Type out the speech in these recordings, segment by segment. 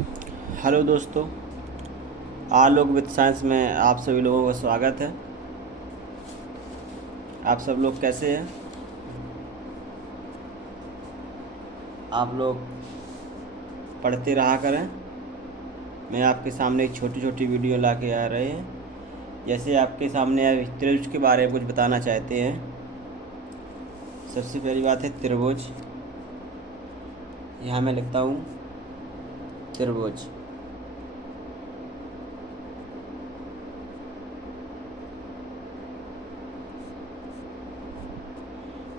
Hello दोस्तों, आलोक with science में आप सभी लोगों का स्वागत है। आप सब लोग कैसे हैं? आप लोग पढ़ते रहा करें। मैं आपके सामने एक छोटी छोटी वीडियो ला के आ रहे हैं। जैसे आपके सामने अब त्रिभुज के बारे में कुछ बताना चाहते हैं। सबसे पहली बात है त्रिभुज। यहाँ मैं लिखता हूँ त्रिभुज।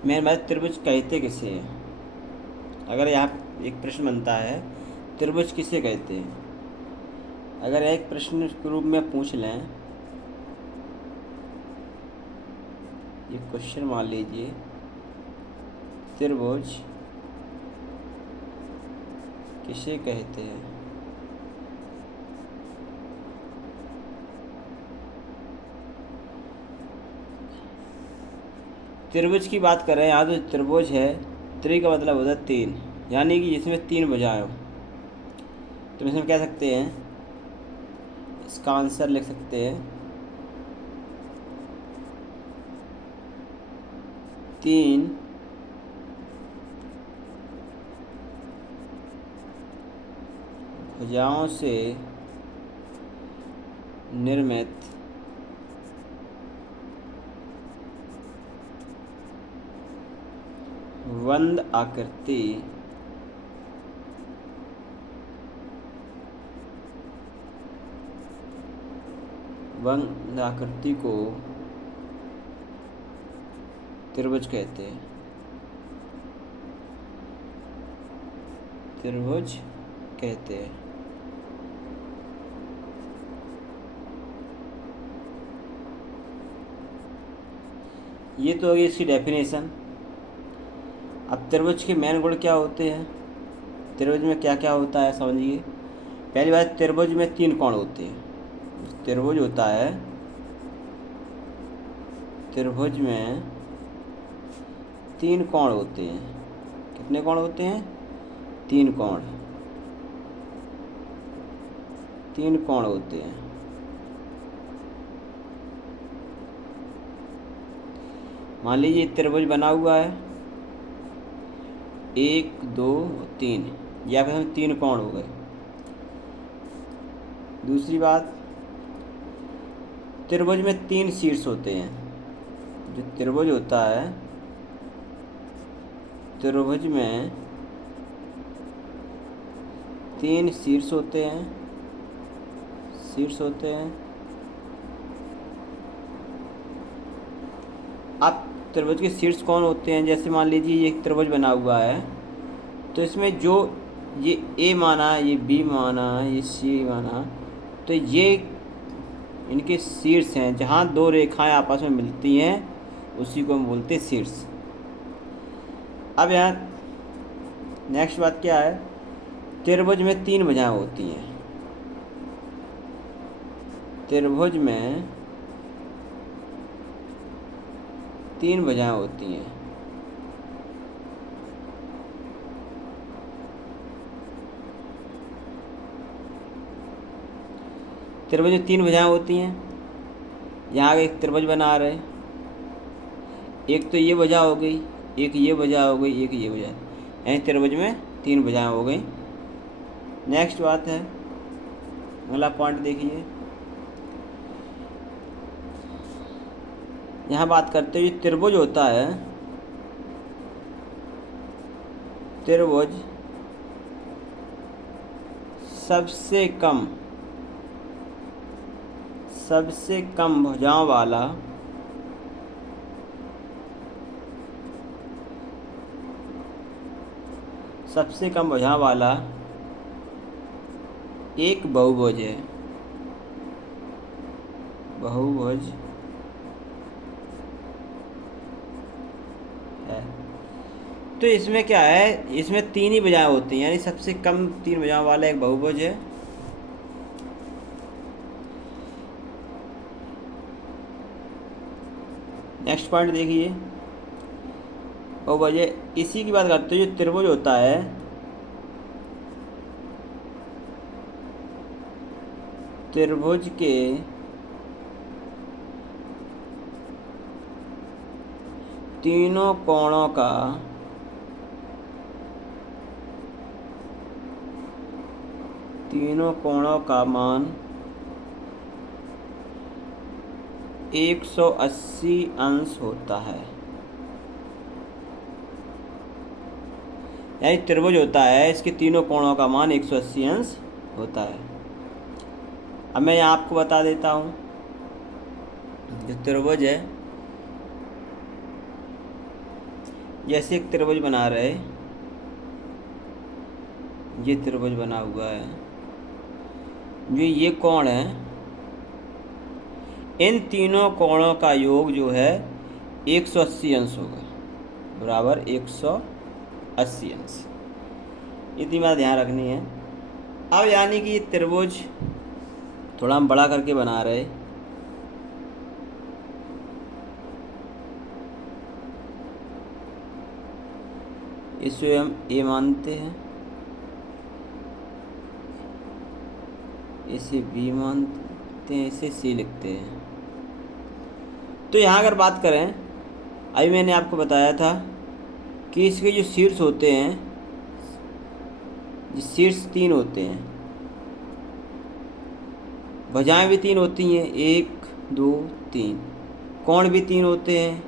मेरे बात त्रिभुज कहते किसे हैं? अगर यहाँ एक प्रश्न बनता है, त्रिभुज किसे कहते हैं? अगर एक प्रश्न के रूप में पूछ लें, ये क्वेश्चन मान लीजिए, त्रिभुज किसे कहते हैं? त्रिभुज की बात करें, यहाँ तो त्रिभुज है। त्रि का मतलब होता है तीन, यानी कि जिसमें तीन भुजाएं हो। तो इसमें कह सकते हैं, इसका आंसर लिख सकते हैं तीन भुजाओं से निर्मित वंद आकृति को त्रिभुज कहते हैं। त्रिभुज कहते हैं। ये तो होगी इसकी डेफिनेशन। अब त्रिभुज के मेन गुण क्या होते हैं, त्रिभुज में क्या क्या होता है समझिए। पहली बात, त्रिभुज में तीन कोण होते हैं। त्रिभुज होता है, त्रिभुज में तीन कोण होते हैं। कितने कोण होते हैं? तीन कोण। तीन कोण होते हैं। मान लीजिए त्रिभुज बना हुआ है, एक दो तीन, या फिर हम तीन कोण हो गए। दूसरी बात, त्रिभुज में तीन शीर्ष होते हैं। जो त्रिभुज होता है, त्रिभुज में तीन शीर्ष होते हैं। शीर्ष होते हैं। अब त्रिभुज के शीर्ष कौन होते हैं? जैसे मान लीजिए ये एक त्रिभुज बना हुआ है, तो इसमें जो ये ए माना, ये बी माना, ये सी माना, तो ये इनके शीर्ष हैं। जहाँ दो रेखाएं आपस में मिलती हैं उसी को हम बोलते हैं शीर्ष। अब यहाँ नेक्स्ट बात क्या है, त्रिभुज में तीन भुजाएं होती हैं। त्रिभुज में तीन भुजाएं होती हैं। त्रिभुज में तीन भुजाएं होती हैं। यहाँ एक त्रिभुज बना रहे, एक तो ये भुजा हो गई, एक ये भुजा हो गई, एक ये भुजा। यानी त्रिभुज में तीन भुजाएं हो गई। नेक्स्ट बात है, अगला पॉइंट देखिए। यहाँ बात करते हुए त्रिभुज होता है, त्रिभुज सबसे कम भुजाओं वाला एक बहुभुज है। बहुभुज है। तो इसमें क्या है, इसमें तीन ही भुजाएं होती हैं, यानी सबसे कम तीन भुजाओं वाला एक बहुभुज है। नेक्स्ट पॉइंट देखिए, बहुभुज है। इसी की बात करते हैं, जो त्रिभुज होता है, त्रिभुज के तीनों कोणों का मान 180 अंश होता है। यानी त्रिभुज होता है, इसके तीनों कोणों का मान 180 अंश होता है। अब मैं यहाँ आपको बता देता हूँ, जो त्रिभुज है, जैसे एक त्रिभुज बना रहे, ये त्रिभुज बना हुआ है, जो ये कोण है, इन तीनों कोणों का योग जो है 180 अंश होगा, बराबर 180 अंश। इतनी बात ध्यान रखनी है। अब यानी कि ये त्रिभुज थोड़ा हम बड़ा करके बना रहे, इसे हम ए मानते हैं, इसे बी मानते हैं, इसे सी लिखते हैं। तो यहाँ अगर बात करें, अभी मैंने आपको बताया था कि इसके जो शीर्ष होते हैं, शीर्ष 3 होते हैं, भुजाएं भी 3 होती हैं, 1 2 3, कोण भी 3 होते हैं,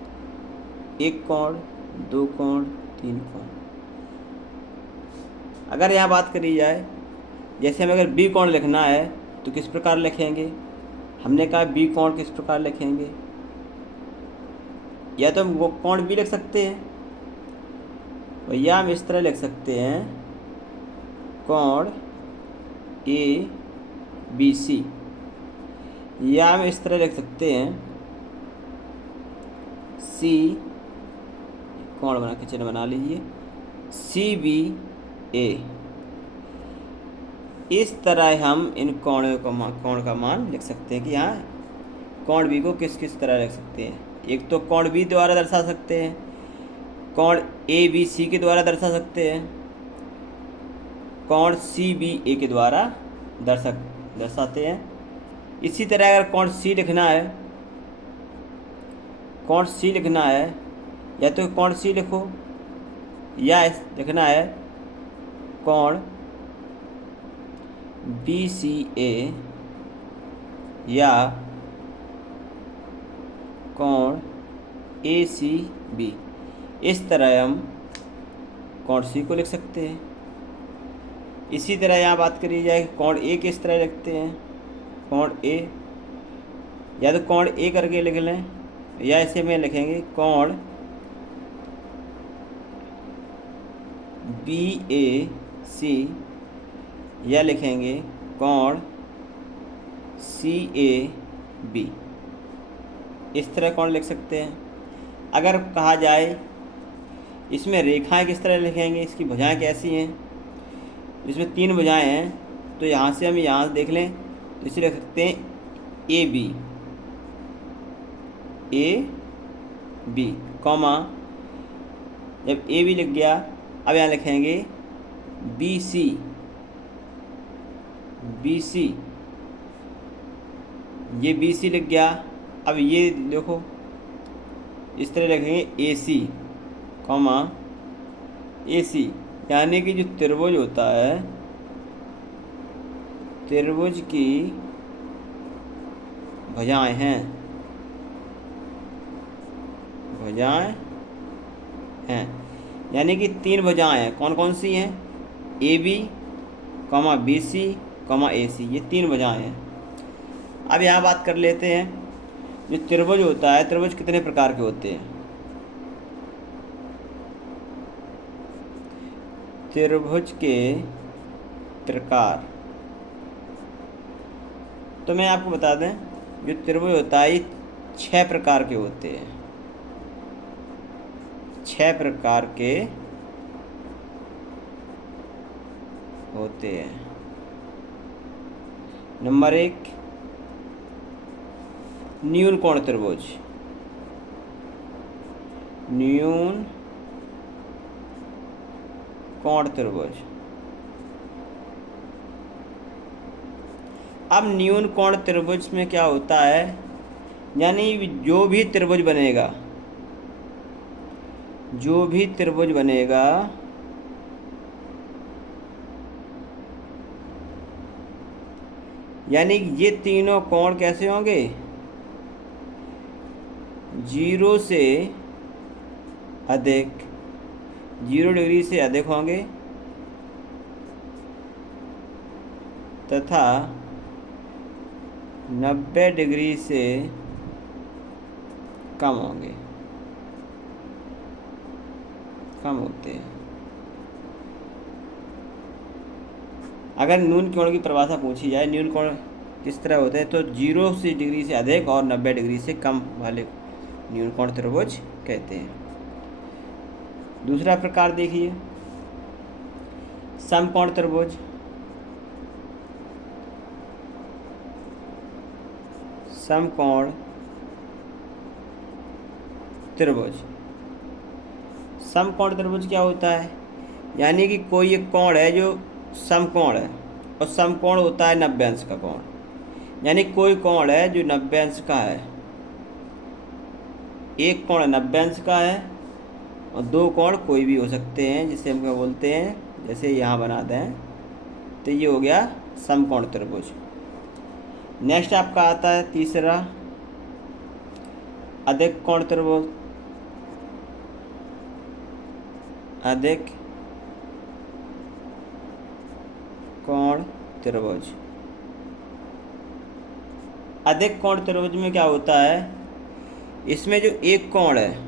1 कोण 2 कोण 3 कोण। अगर यहाँ बात करी जाए, जैसे हमें अगर बी कोण लिखना है तो किस प्रकार लिखेंगे? हमने कहा बी कोण किस प्रकार लिखेंगे, या तो हम वो कोण बी लिख सकते हैं, और या हम इस तरह लिख सकते हैं, कोण ए बी सी, या हम इस तरह लिख सकते हैं, सी कोण बना के चिन्ह बना लीजिए, सी बी ए। इस तरह हम इन कोण का मान लिख सकते हैं कि यहाँ कोण बी को किस किस तरह लिख सकते हैं। एक तो कोण बी द्वारा दर्शा सकते हैं, कोण ए बी सी के द्वारा दर्शा सकते हैं, कोण सी बी ए के द्वारा दर्शाते हैं। इसी तरह अगर कोण सी लिखना है, कोण सी लिखना है, या तो कोण सी लिखो, या लिखना है कोण बी सी ए, या कोण ए सी बी। इस तरह हम कोण सी को लिख सकते हैं। इसी तरह यहाँ बात करी जाए कोण ए किस तरह लिखते हैं, कोण ए, या तो कोण ए करके लिख लें, या ऐसे में लिखेंगे कोण बी ए सी, या लिखेंगे कोण सी ए बी। इस तरह कोण लिख सकते हैं। अगर कहा जाए इसमें रेखाएं किस तरह लिखेंगे, इसकी भुजाएं कैसी हैं, इसमें 3 भुजाएं हैं, तो यहाँ से हम यहाँ देख लें तो इसे लिख सकते हैं ए बी, कॉमा, जब ए बी लिख गया, अब यहाँ लिखेंगे बी सी, ये बी सी लिख गया। अब ये देखो, इस तरह लिखेंगे ए सी, कॉमा ए सी, यानी कि जो त्रिभुज होता है, त्रिभुज की भुजाएं हैं, यानी कि 3 भुजाएं हैं। कौन कौन सी हैं? A B, comma B C, comma A C, ये 3 भुजाएं हैं। अब यहाँ बात कर लेते हैं, जो त्रिभुज होता है, त्रिभुज कितने प्रकार के होते हैं? त्रिभुज के प्रकार, तो मैं आपको बता दें, जो त्रिभुज होता है ये 6 प्रकार के होते हैं। 6 प्रकार के होते हैं। नंबर 1, न्यून कोण त्रिभुज, न्यून कोण त्रिभुज। अब न्यून कोण त्रिभुज में क्या होता है, यानी जो भी त्रिभुज बनेगा, जो भी त्रिभुज बनेगा यानी ये तीनों कोण कैसे होंगे, 0 से अधिक, 0 डिग्री से अधिक होंगे तथा 90 डिग्री से कम होंगे, कम होते हैं। अगर न्यून कोण की परिभाषा पूछी जाए, न्यून कोण किस तरह होते हैं, तो 0 डिग्री से अधिक और 90 डिग्री से कम वाले न्यून कोण त्रिभुज कहते हैं। दूसरा प्रकार देखिए, समकोण त्रिभुज। समकोण त्रिभुज, समकोण त्रिभुज क्या होता है, यानी कि कोई एक कोण है जो समकोण है, और समकोण होता है 90 अंश का कोण, यानी कोई कोण है जो 90 अंश का है, एक कोण 90 अंश का है और दो कोण कोई भी हो सकते हैं, जिसे हम क्या बोलते हैं, जैसे यहाँ बनाते हैं, तो ये हो गया समकोण त्रिभुज। नेक्स्ट आपका आता है तीसरा, अधिक कोण त्रिभुज। अधिक कोण त्रिभुज, अधिक कोण त्रिभुज में क्या होता है, इसमें जो एक कोण है,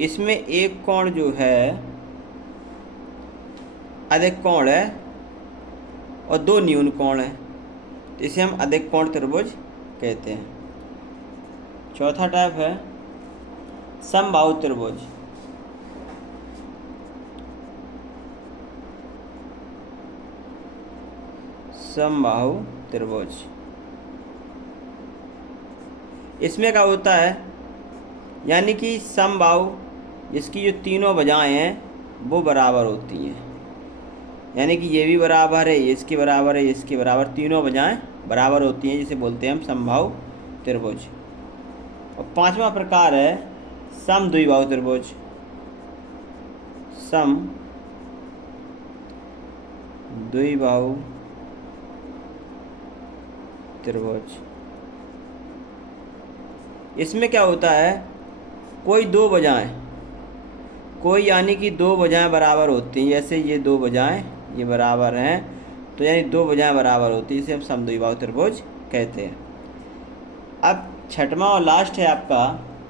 इसमें एक कोण जो है अधिक कोण है और दो न्यून कोण है, तो इसे हम अधिक कोण त्रिभुज कहते हैं। चौथा टाइप है समबाहु त्रिभुज। समबाहु त्रिभुज, इसमें क्या होता है, यानी कि समबाहु, इसकी जो तीनों भुजाएं हैं वो बराबर होती हैं, यानी कि ये भी बराबर है, ये इसके बराबर है, ये इसके बराबर, तीनों भुजाएं बराबर होती हैं, जिसे बोलते हैं हम समबाहु त्रिभुज। और पांचवा प्रकार है समद्विबाहु त्रिभुज। समद्विबाहु त्रिभुज, इसमें क्या होता है, कोई दो भुजाएं, कोई यानी कि दो भुजाएं बराबर होती हैं, जैसे ये दो भुजाएं ये बराबर हैं, तो यानी दो भुजाएं बराबर होती हैं, इसे हम समद्विबाहु त्रिभुज कहते हैं। अब छठवां और लास्ट है आपका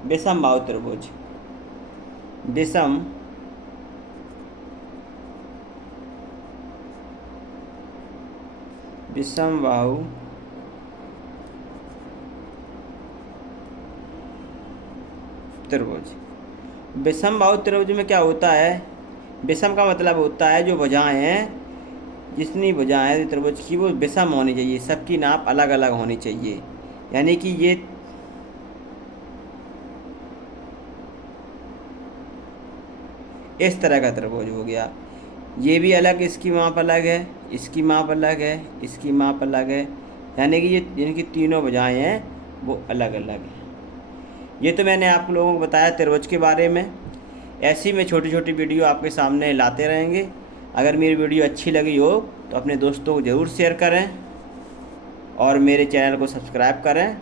विषमबाहु त्रिभुज। विषमबाहु त्रिभुज। विषमबाहु त्रिभुज में क्या होता है, विषम का मतलब होता है जो भुजाएं हैं, जितनी भुजाएं त्रिभुज की वो विषम होनी चाहिए, सबकी नाप अलग अलग होनी चाहिए, यानी कि ये इस तरह का त्रिभुज हो गया, ये भी अलग, इसकी माप अलग है, इसकी माप अलग है, इसकी माप अलग है, यानी कि ये जिनकी तीनों भुजाएं हैं वो अलग अलग हैं। ये तो मैंने आप लोगों को बताया त्रिभुज के बारे में। ऐसी में छोटी छोटी वीडियो आपके सामने लाते रहेंगे। अगर मेरी वीडियो अच्छी लगी हो तो अपने दोस्तों को ज़रूर शेयर करें और मेरे चैनल को सब्सक्राइब करें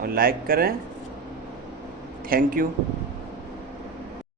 और लाइक करें। Thank you.